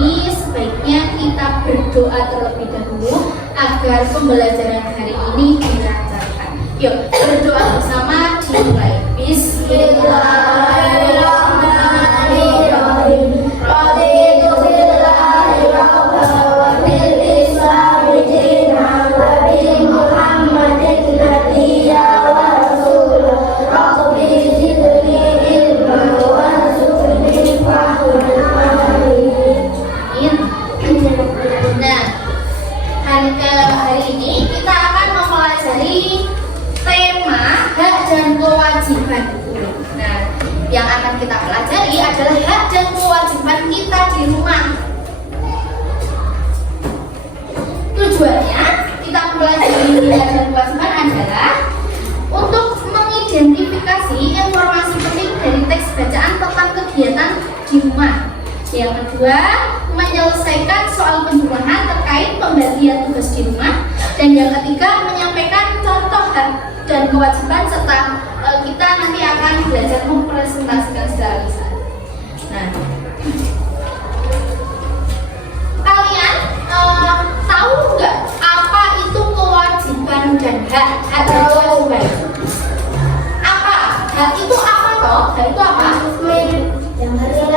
ini sebaiknya kita berdoa terlebih dahulu agar pembelajaran hari ini dilancarkan. Yuk, berdoa bersama dimulai. Bismillahirrahmanirrahim. Raditu billahi rabban wa bil islami dinan wa bi Muhammadin nabiyya wa rasulah. Rabbi zidni ilman warzuqni fahman. Nah, hari ini kita akan mempelajari tema hak dan kewajiban. Nah, yang akan kita pelajari adalah hak dan kewajiban kita di rumah. Tujuannya kita mempelajari hak dan kewajiban adalah untuk mengidentifikasi informasi penting dari teks bacaan tentang kegiatan di rumah. Yang kedua, menyelesaikan soal penjelasan terkait pembagian tugas di rumah. Dan yang ketiga, menyampaikan contoh hak dan kewajiban serta kita nanti akan belajar mempresentasikan secara lisan. Nah, kalian tahu nggak apa itu kewajiban dan hak? Hak dan kewajiban. Apa? Hak itu apa toh? Hak itu apa?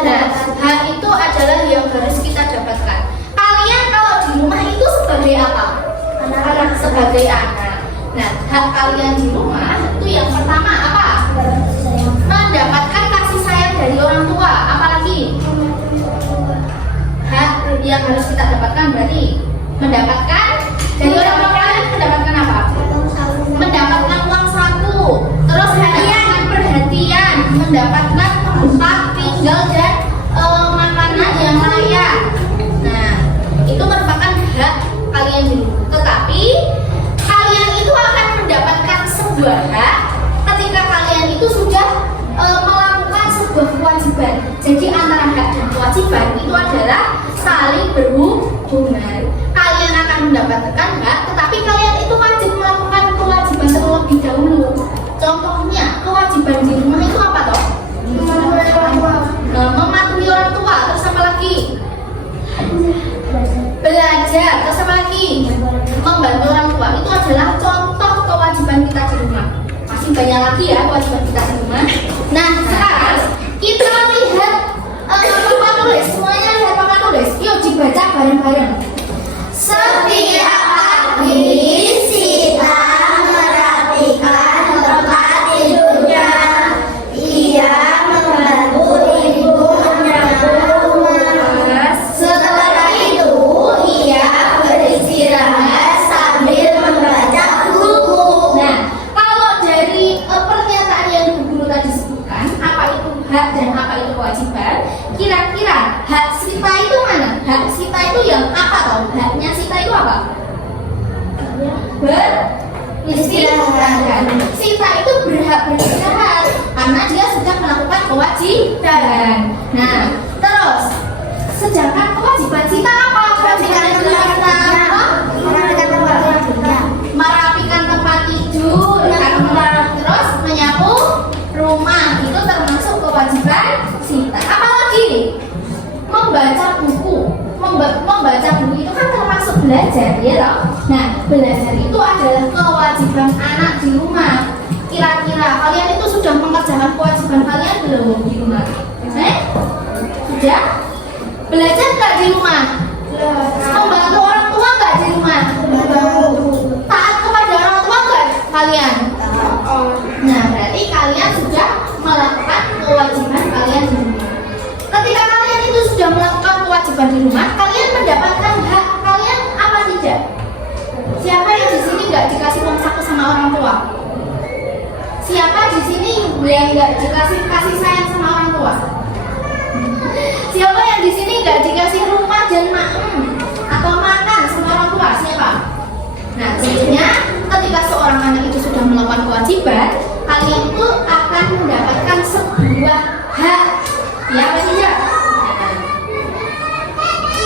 Nah, hak itu adalah yang harus kita dapatkan. Kalian kalau di rumah itu sebagai apa? Anak-anak, sebagai anak. Nah, hak kalian di rumah itu yang pertama apa? Mendapatkan kasih sayang dari orang tua. Apalagi? Hak yang harus kita dapatkan berarti mendapatkan dari orang tua. Kalian mendapatkan apa? Mendapatkan uang saku. Terus mendapatkan perhatian, mendapatkan tempat tinggal dan makanan yang layak. Nah, itu merupakan hak kalian di rumah. Tetapi kalian itu akan mendapatkan sebuah hak ketika kalian itu sudah melakukan sebuah kewajiban. Jadi antara hak dan kewajiban itu adalah saling berhubungan. Kalian akan mendapatkan hak, tetapi kalian itu wajib melakukan kewajiban terlebih dahulu. Contohnya, kewajiban di rumah itu apa toh? Mematuhi orang tua. Terus apa lagi? Belajar. Terus apa lagi? Membantu orang tua. Itu adalah contoh kewajiban kita di rumah. Masih banyak lagi ya kewajiban kita di rumah. Nah, sekarang kita lihat papan tulis. Semuanya lihat papan tulis. Yuk dibaca bareng-bareng. Setiap pagi Sita merapikan tempat tidurnya. Ia membantu ibunya rumah. Setelah itu ia beristirahat sambil membaca buku. Nah, kalau dari pernyataan yang guru tadi sebutkan, apa itu hak dan apa itu kewajiban, kira-kira hak Sita itu mana? Hak Sita itu yang apa toh? Haknya Sita itu apa? Beristirahat. Sita itu berhak beristirahat karena dia sedang melakukan kewajiban. Nah, terus sedangkan kewajiban Sita apa? Kewajiban Sita merapikan tempat tidur, terus menyapu rumah. Itu termasuk kewajiban Sita. Apa lagi? Membaca buku. Membaca buku itu kan termasuk belajar, ya toh? Nah, belajar itu adalah kewajiban anak di rumah. Kira-kira kalian itu sudah mengerjakan kewajiban kalian belum di rumah? Sudah? Belajar nggak di rumah? Membantu orang tua nggak di rumah? Taat kepada orang tua nggak kalian? Nah, berarti kalian sudah melakukan kewajiban kalian di rumah. Ketika kalian itu sudah melakukan kewajiban di rumah, kalian mendapatkan hak kalian apa tidak? Siapa yang di sini nggak dikasih uang saku sama orang tua? Siapa di sini yang nggak dikasih kasih sayang sama orang tua? Siapa yang di sini nggak dikasih rumah dan atau makan sama orang tua? Siapa? Nah, tentunya ketika seorang anak itu sudah melakukan kewajiban, kalian itu akan mendapatkan sebuah hak. Ya, apa tidak?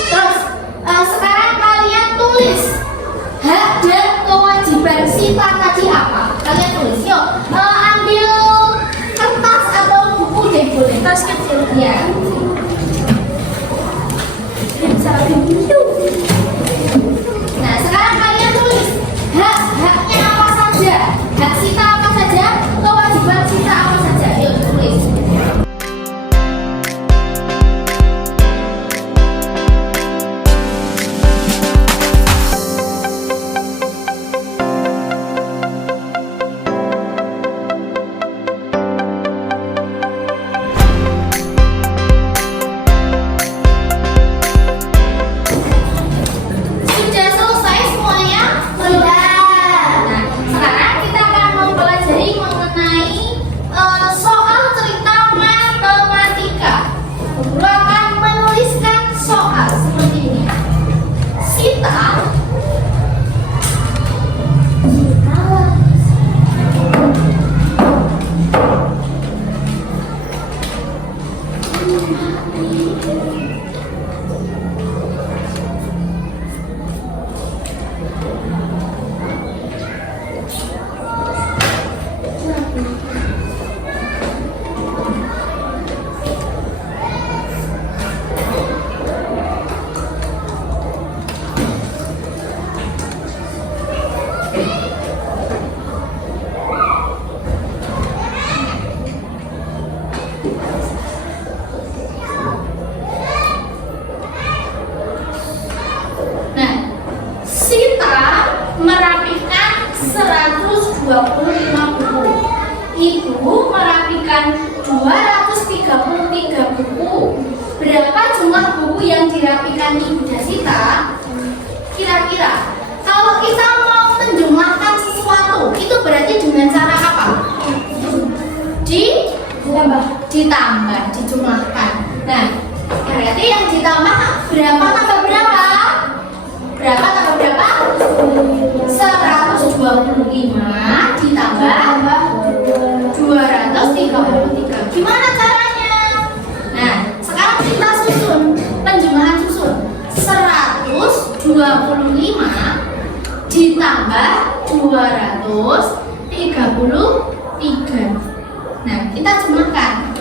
Terus sekarang kalian tulis hak dan kewajiban Sita tadi apa? Kalian tulis, yuk. Ambil kertas atau buku deh boleh. Kertas kecil. Ya. itu merapikan 233 buku. Berapa jumlah buku yang dirapikan Ibu Dasita? Kira-kira kalau kita mau menjumlahkan sesuatu, itu berarti dengan cara apa? Ditambah, dijumlahkan. Nah, berarti yang ditambah berapa tambah berapa? Berapa tambah berapa? 125 ditambah 233. Gimana caranya? Nah, sekarang kita susun, penjumlahan susun. 125 ditambah 233. Nah, kita jumlahkan.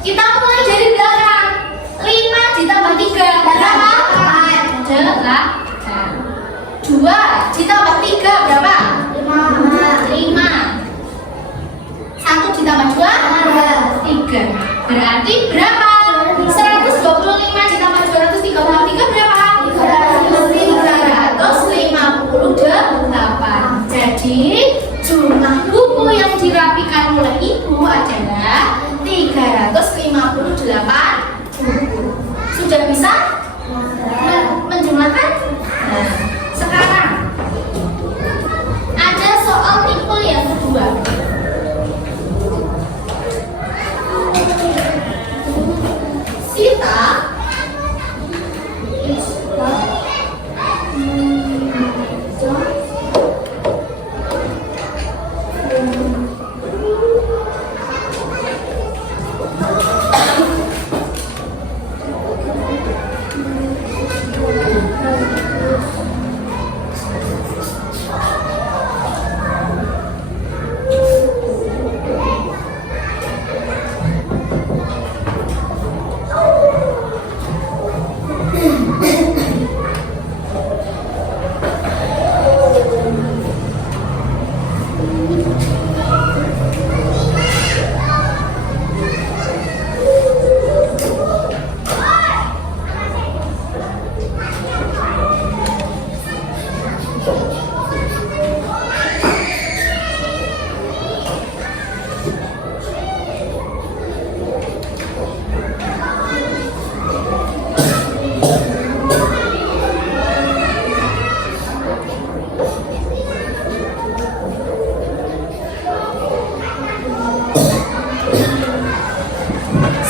Kita mulai dari belakang. 5 ditambah 3 berapa? 8. 2 ditambah 3 berapa? 5. 1 ditambah 2 3. Berarti berapa? 125 ditambah 233 berapa? 358. Jadi jumlah buku yang dirapikan oleh Ibu adalah 358 buku. Sudah bisa menjumlahkan? Nah, sekarang ada soal tipe yang kedua.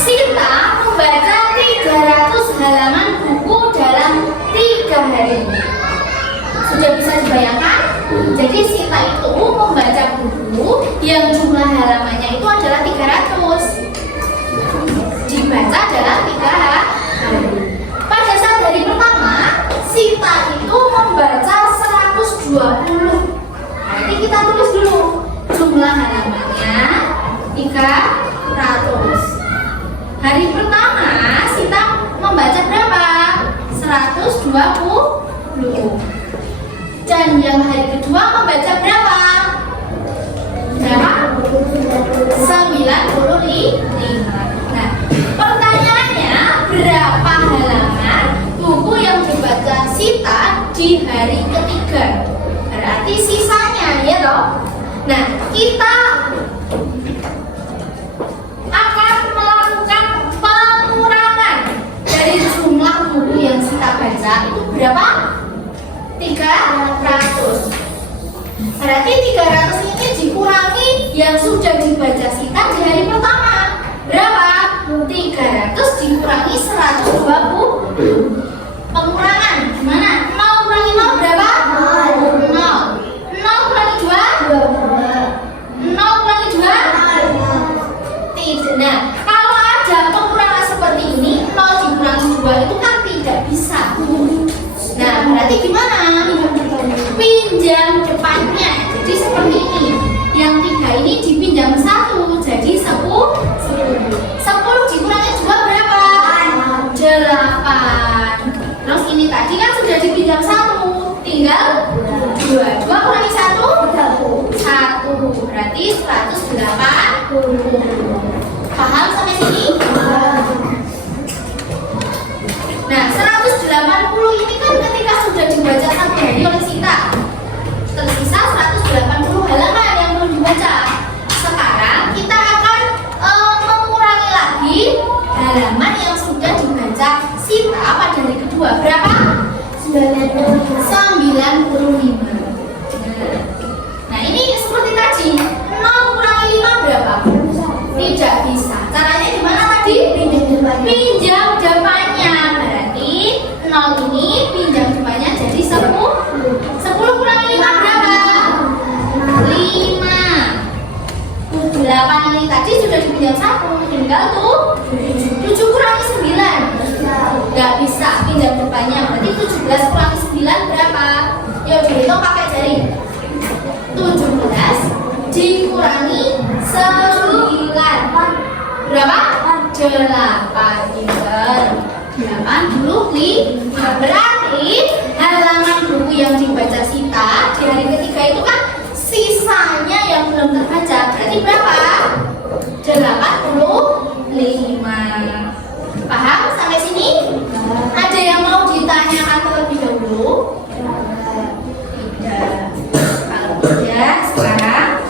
Sita membaca 300 halaman buku dalam 3 hari. Sudah bisa dibayangkan? Jadi Sita itu membaca buku yang jumlah halamannya itu adalah 300. Dibaca dalam 3 hari. Pada saat hari pertama, Sita itu membaca 120. Nanti kita tulis dulu jumlah halamannya 300. Hari pertama Sita membaca berapa? 120. Dan yang hari kedua membaca berapa? Berapa? 95. Nah, pertanyaannya berapa halaman buku yang dibaca Sita di hari ketiga? Berarti sisanya, ya toh? Nah, kita akan melakukan pengurangan dari jumlah buku yang Sita baca itu berapa? 300. Berarti 300 ini dikurangi yang sudah dibaca Sita di hari pertama. Berapa? 300 dikurangi 120. Pengurangan gimana? 0 kurangi 0 berapa? 0. 0 kurangi 2? 0 kurangi 2? Tidak. Nah, kalau ada pengurangan seperti ini, 0 dikurangi 2 itu kan tidak bisa. Nah, berarti gimana? Pinjam depannya. Jadi seperti ini. Yang 3 ini dipinjam 1, jadi 10. 10 dikurangi 2 berapa? 8. Terus ini tadi kan sudah dipinjam 1, tinggal 2. 2 kurangi 1? 1. Berarti 180. Paham sampai sini? Nah, 180 ini kan ketika sudah dibaca satu hari oleh Sita, tersisa 180 halaman yang belum dibaca. Sekarang 95. Nah ini seperti tadi 0 kurangi 5 berapa? Tidak bisa. Caranya gimana tadi? Pinjam depannya. Berarti 0 ini pinjam depannya jadi 10. 10 kurangi 5 berapa? 5. 8 ini tadi sudah dipinjam 1, tinggal tuh 7 kurangi 9. Gak bisa pinjam depannya. Berarti 17 kurangi 9 berapa? Yuk dihitung pakai jari. 17 dikurangi 9 berapa? 8. Pinter. 85. Berarti halaman buku yang dibaca Sita di hari ketiga itu kan sisanya yang belum terbaca. Berarti berapa? 85. Paham sampai sini? Ada yang mau ditanyakan terlebih dahulu? Tidak. Kalau tidak, sekarang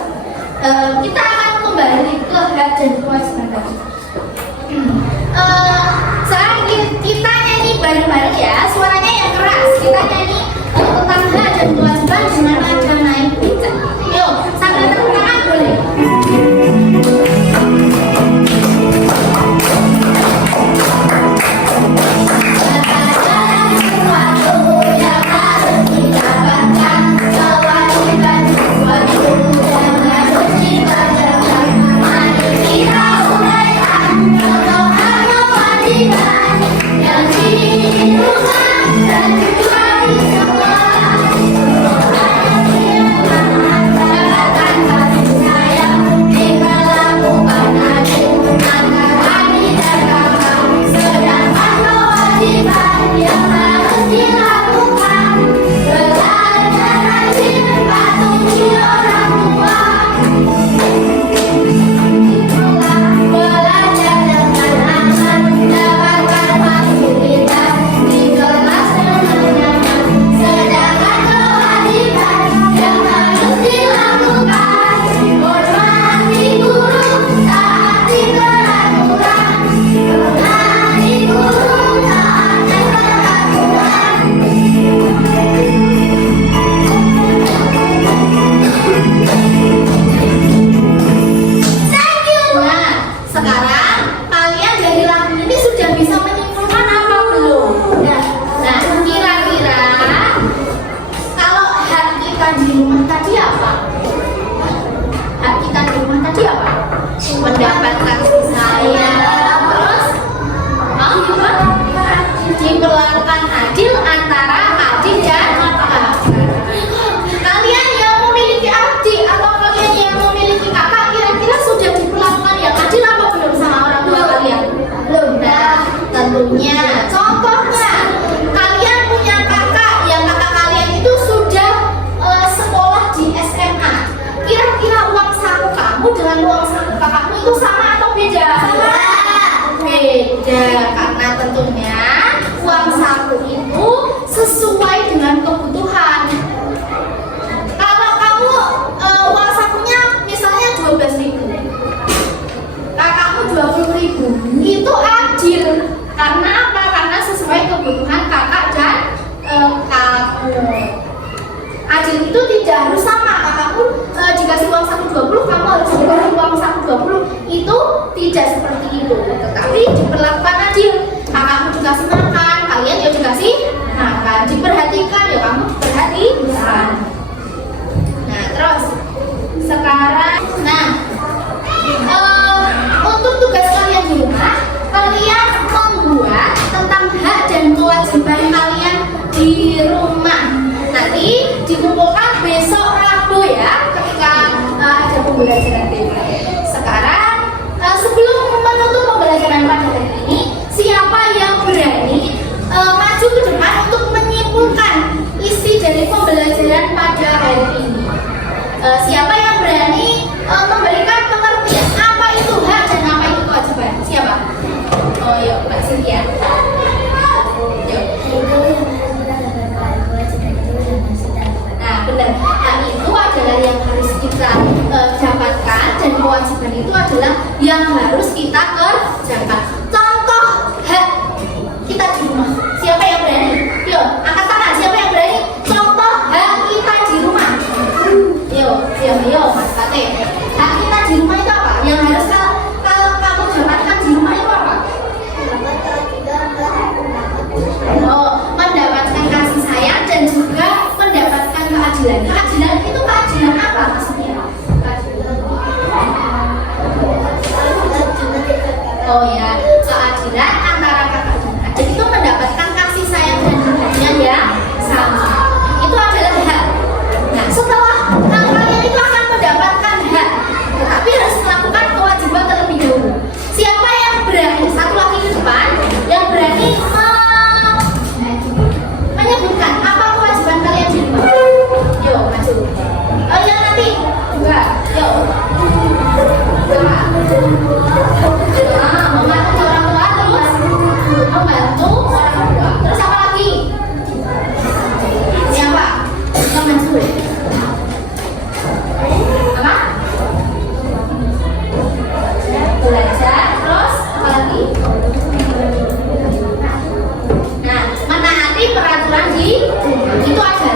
kita akan kembali ke hak dan kewajiban tadi. Sekarang kita nyanyi bareng-bareng ya. Suaranya yang keras. Kita nyanyi tentang hak dan kewajiban dengan nada naik kita. Yuk, sambil tepuk tangan boleh. Mendapatkan saya terus diperlakukan adil antara adik dan kakak. Kalian yang memiliki adik atau kalian yang memiliki kakak kira-kira sudah diperlakukan yang adil apa belum sama orang tua kalian? Belum. Nah, tentunya contohnya kalian punya kakak yang kakak kalian itu sudah sekolah di SMA. Kira-kira uang saku kamu dengan uang saku kakakmu itu sama atau beda? Beda, karena tentunya uang saku itu sesuai dengan kebutuhan. Kalau kamu uang sakunya misalnya 12.000, kakakmu 20.000, itu adil. Karena apa? Karena sesuai kebutuhan kakak dan kamu. Adil itu tidak harus sama. Kakakmu dikasih uang saku 20, kamu harus dikasih uang saku 20. Itu tidak seperti itu. Tetapi diperlakukan adil. Kakakmu dikasih makan, kalian ya dikasih makan. Diperhatikan ya kamu diperhatikan. Nah terus sekarang, untuk tugas kalian di rumah, kalian membuat tentang hak dan kewajiban kalian di rumah. Nanti dikumpulkan besok Rabu ya, ketika ada pembelajaran tema. Sekarang sebelum menutup pembelajaran pada hari ini, siapa yang berani maju ke depan untuk menyimpulkan isi dari pembelajaran pada hari ini? Siapa yang berani memberikan pengertian apa itu hak dan apa itu kewajiban? Siapa? Oh yuk Mbak Cynthia. Benar, hak itu adalah yang harus kita dapatkan dan kewajiban itu adalah yang harus kita kerjakan. Contoh hak kita di rumah, siapa yang berani? Yuk, angkat tangan. itu ada